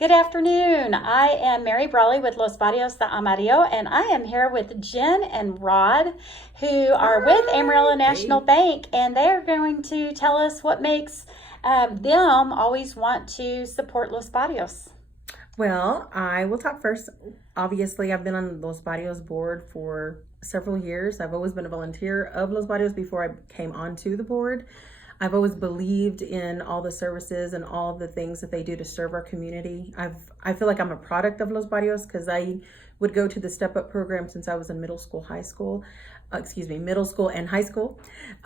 Good afternoon. I am Mary Brawley with Los Barrios de Amarillo, and I am here with Jen and Rod, who are with Amarillo National Bank, and they are going to tell us what makes them always want to support Los Barrios. Well, I will talk first. Obviously, I've been on Los Barrios board for several years. I've always been a volunteer of Los Barrios before I came onto the board. I've always believed in all the services and all the things that they do to serve our community. I feel like I'm a product of Los Barrios because I would go to the Step Up program since I was in middle school and high school.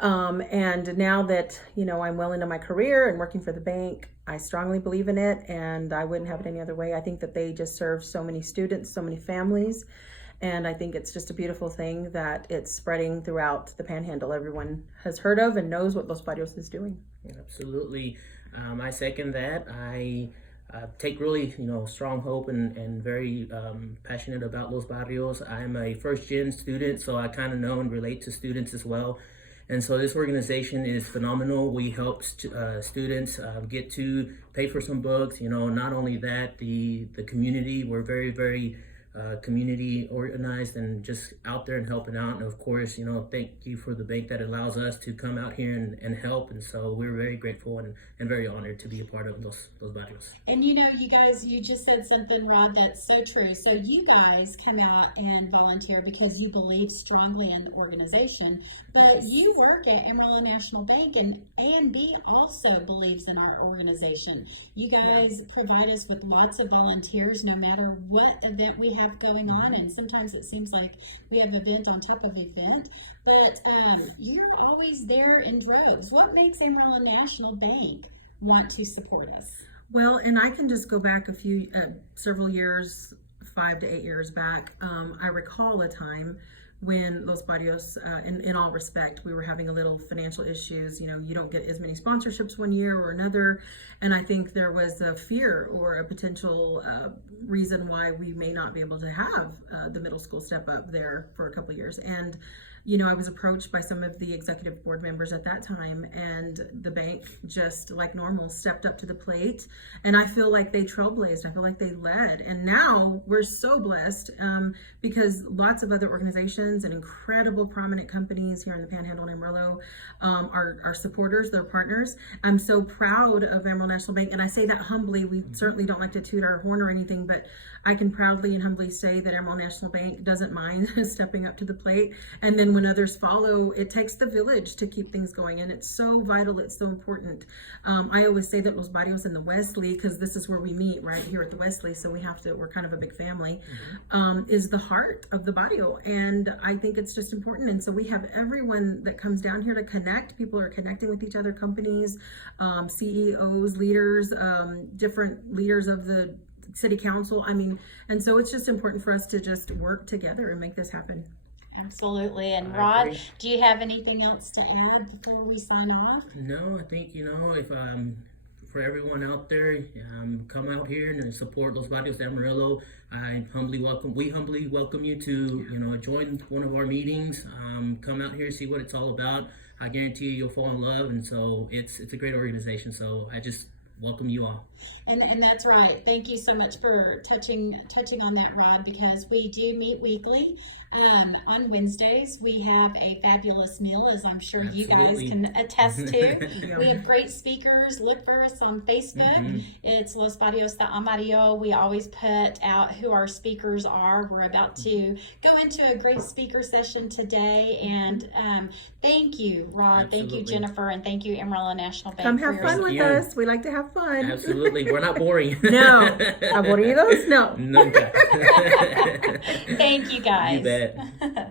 And now that, I'm well into my career and working for the bank, I strongly believe in it, and I wouldn't have it any other way. I think that they just serve so many students, so many families. And I think it's just a beautiful thing that it's spreading throughout the Panhandle. Everyone has heard of and knows what Los Barrios is doing. Absolutely. I second that. I take really, strong hope and very passionate about Los Barrios. I'm a first-gen student, so I kind of know and relate to students as well. And so this organization is phenomenal. We help students get to pay for some books. Not only that, the community, we're very, very community organized and just out there and helping out. And of course, thank you for the bank that allows us to come out here and help. And so we're very grateful and very honored to be a part of Los Barrios. And you guys, you just said something, Rod, that's so true. So you guys come out and volunteer because you believe strongly in the organization, but yes. You work at Amarillo National Bank, and ANB also believes in our organization. You guys provide us with lots of volunteers no matter what event we have going on, and sometimes it seems like we have event on top of event, but you're always there in droves. What makes Amarillo National Bank want to support us? Well, and I can just go back several years, 5 to 8 years back. I recall a time when Los Barrios, in all respect, we were having a little financial issues. You don't get as many sponsorships one year or another. And I think there was a fear or a potential reason why we may not be able to have the middle school step up there for a couple of years. And I was approached by some of the executive board members at that time, and the bank, just like normal, stepped up to the plate. And I feel like they trailblazed. I feel like they led. And now we're so blessed because lots of other organizations and incredible prominent companies here in the Panhandle and Amarillo are supporters, they're partners. I'm so proud of Amarillo National Bank, and I say that humbly. We certainly don't like to toot our horn or anything, but I can proudly and humbly say that Amarillo National Bank doesn't mind stepping up to the plate. And then when others follow, it takes the village to keep things going, and it's so vital, it's so important. I always say that Los Barrios and the Wesley, because this is where we meet, right here at the Wesley, so we're kind of a big family, is the heart of the barrio, and I think it's just important. And so we have everyone that comes down here to connect. People are connecting with each other, companies, CEOs, leaders, different leaders of the city council. And so it's just important for us to just work together and make this happen. Absolutely. And Rod, do you have anything else to add before we sign off? No, I think, if for everyone out there, come out here and support Los Barrios de Amarillo. We humbly welcome you to, join one of our meetings. Come out here, see what it's all about. I guarantee you'll fall in love. And so it's a great organization. So I just welcome you all. And that's right. Thank you so much for touching on that, Rod, because we do meet weekly. On Wednesdays, we have a fabulous meal, as I'm sure you guys can attest to. We have great speakers. Look for us on Facebook. It's Los Barrios de Amarillo. We always put out who our speakers are. We're about to go into a great speaker session today. And thank you, Rod. Thank you, Jennifer. And thank you, Amarillo National Bank. Come have fun with us. We like to have fun. Absolutely. We're not boring. No. Aburridos? No. Nunca. Thank you, guys. You bet.